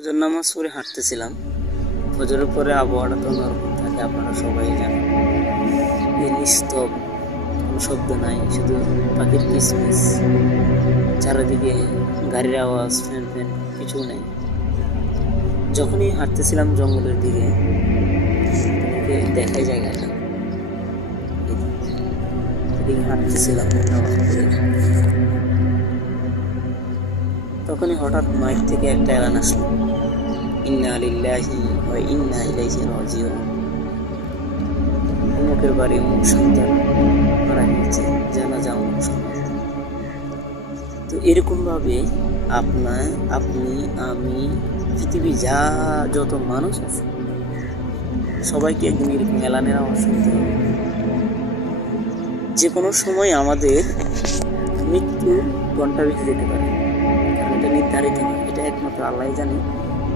ফজর নামাজ পড়ে হাঁটতেছিলাম। ফজরের পরে আবহাওয়াটা তো অন্যরকম থাকে, আপনারা সবাই জানেন। এই নিস্তব্ধ, কোনো শব্দ নাই, শুধু পাখির কিচমিচ, চারিদিকে গাড়ির আওয়াজ, ফ্যান ফ্যান কিছু নেই। যখনই হাঁটতেছিলাম জঙ্গলের দিকে, দেখাই জায়গাটা, এদিকে হাঁটতেছিলাম নামাজ পড়ে, তখনই হঠাৎ মাইক থেকে একটা এলান আসলো, ইন্না লিল্লাহি ওয়া ইন্না ইলাইহি রাজিউন। অমুকের বাড়ি অমুক সন্তান মারা গিয়েছে, জানাজা অমুক সন্তান। তো এরকম ভাবে আপনি আমি পৃথিবী যত মানুষ আছে সবাইকে একদিন এরকম এলানের আওয়াজ শুনতে হবে। যে কোনো সময় আমাদের মৃত্যু ঘন্টা বেঁচে যেতে পারে, কারণ এটা নির্ধারিত না। এটা একমাত্র আল্লাহ জানে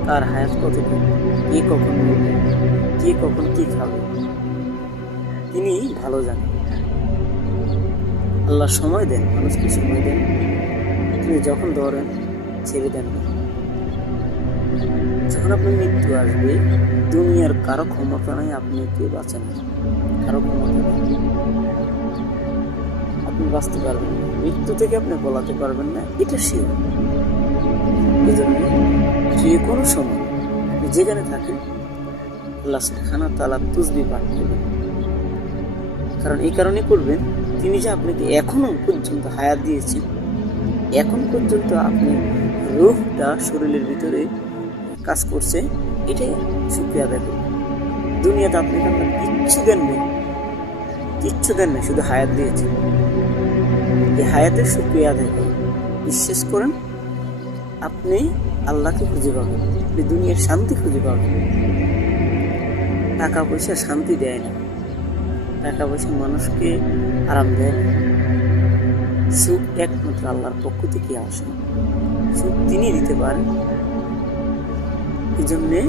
কার হায়াত কতদিন, কে কখন মরবে, কে কখন কি খাবে, তিনি ভালো জানেন। আল্লাহ সময় দেন, মানুষকে সময় দেন, তিনি যখন ধরেন ছেড়ে দেন না। যখন আপনার মৃত্যু আসবে, দুনিয়ার কারো ক্ষমতা নাই আপনাকে বাঁচানো, কারো ক্ষমতা নেই। আপনি বাঁচতে পারবেন না, মৃত্যু থেকে আপনি বলাতে পারবেন না, এটা শিওর। এই জন্য যে কোনো সময় আপনি যেখানে থাকেন আল্লাহ সুবহানাহু ওয়া তাআলা তাসবিহ পাঠ করবেন। কারণ এই কারণে করবেন, তিনি যে আপনাকে এখনো পর্যন্ত হায়াত দিয়েছেন, এখন পর্যন্ত আপনি রূহটা শরীরের ভিতরে কাজ করছে, এটাই শুকরিয়া আদায় করবেন। দুনিয়াতে আপনি কিচ্ছু দেন না, শুধু হায়াত দিয়েছেন। এই হায়াতের শুকরিয়া আদায় করুন, বিশ্বাস করেন আপনি আল্লাহকে খুঁজে পাবেন, আপনি দুনিয়ার শান্তি খুঁজে পাবেন। টাকা পয়সা শান্তি দেয় না, টাকা পয়সা মানুষকে আরাম দেয় না। সুখ একমাত্র আল্লাহর পক্ষ থেকে আসে, সুখ তিনি দিতে পারেন। এই জন্যে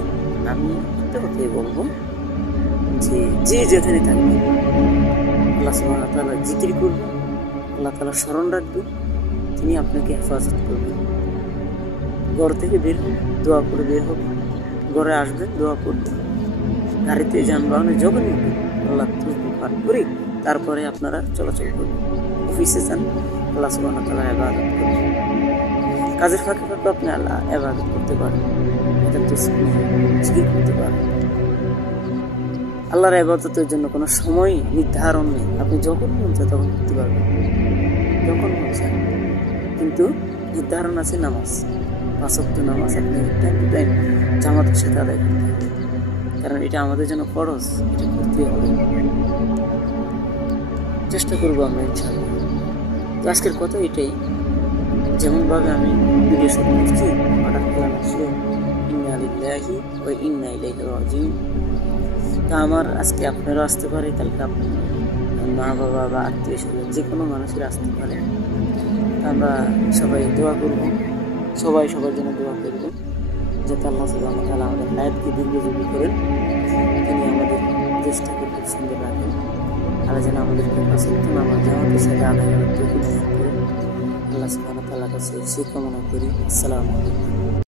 আমি একটা কথাই বলবো, যে যেখানে থাকবে আল্লাহ সুবহানাহু ওয়া তাআলা জিকির করবেন, আল্লাহ তাআলা স্মরণ রাখবেন, তিনি আপনাকে হেফাজত করবেন। ঘর থেকে বের হবেন, দোয়া করে বের হবেন, ঘরে আসবেন, দোয়া করবেন, গাড়িতে যানবাহনে যখন উঠবেন আল্লাহ তাসবিহ পাঠ করে তারপরে আপনারা চলাচল করবেন। অফিসে যান, আল্লাহ সুবহানাহু ওয়া তাআলার ইবাদত করবেন। কাজের ফাঁকে ফাঁকে আপনি আল্লাহ ইবাদত করতে পারেন, এটা তাসবিহ জিকির করতে পারেন। আল্লাহর ইবাদতের জন্য কোনো সময় নির্ধারণ নেই, আপনি যখন মন চায় তখন করতে পারবেন, যখন মন চায়। কিন্তু নির্ধারণ আছে নামাজ, 5 ওয়াক্ত নামাজ আপনি টাইম টু টাইম জামাতের সাথে আদায় করতে হবে, কারণ এটা আমাদের জন্য ফরজ, এটা করতে হবে। চেষ্টা করবো আমরা ইনশাআল্লাহ। তো আজকের কথা এটাই, যেমনভাবে আমি ভিডিও শুরু করছি, হঠাৎ করে আসলো ইন্না লিল্লাহি ওয়া ইন্না ইলাইহি রাজিউন। তা আমার আজকে আপনারও আসতে পারে, কালকে আপনার মা বাবা বা আত্মীয় স্বজন যে কোনো মানুষের আসতে পারে। আমরা সবাই দোয়া করব, সবাই সবার জন্য দোয়া করব, যাতে আল্লাহ সুবহানাহু ওয়া তাআলা আমাদের হায়াতকে দীর্ঘজীবী করেন, তিনি আমাদের দেশটাকে খুব সুন্দর রাখেন, আল্লাহ যেন আমাদেরকে নামাজ জামাতের সাথে আদায় করার তৌফিক দান করেন। আল্লাহ সুবহানাহু ওয়া তাআলার কাছে সেই কামনা করি। আসসালামু আলাইকুম।